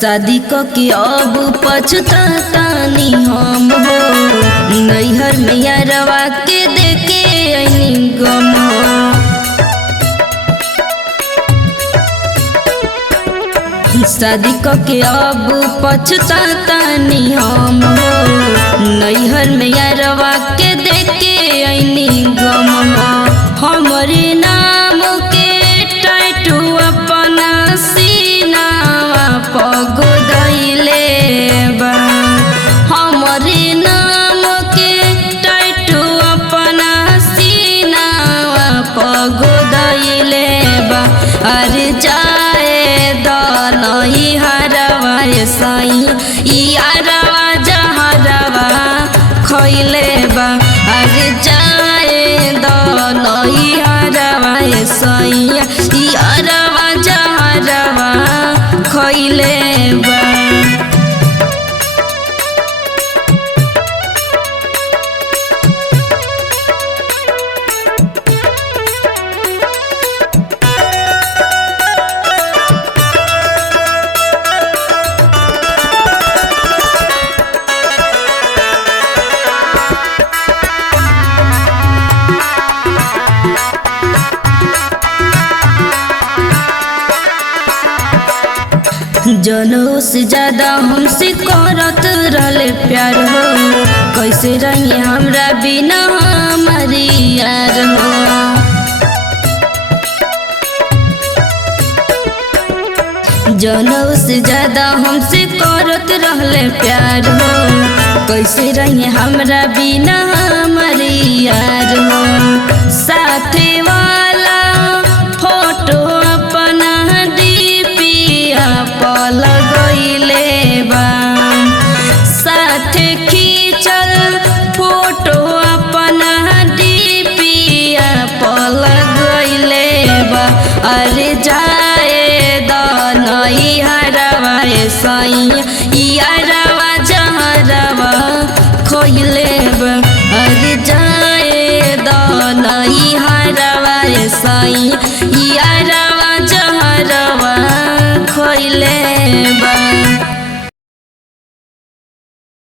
शादी के अब पछतातानी हम हो, नैहर में यारवा के देके ऐनी गम हो। शादी के अब पछतातानी हम हो, नैहर में यारवा के देके ऐनी गम हो। हमरे नाम के टैटू अपना सीनावा पगोदैले बा, हमरे नाम के टैटू अपना सीनावा पगोदैले बा। अरे जाए दनई हरवा सई यारवा जहरवा खइले बा। अरे जाए दनई हरवा सई यारवा जहरवा खइले बा। जनों से ज्यादा हमसे करत रहले प्यार हो, कैसे रही हमरा बिना हमारी यार हो। जनों से ज्यादा हमसे करत रहले प्यार हो, कैसे रही हमरा बिना हमारी यार हो। साथे वाला फोटो अपना लगइले बा, साथे खींचल फोटो अपना डीपिया लगइले बा। अरे जाए दनई हरवा सई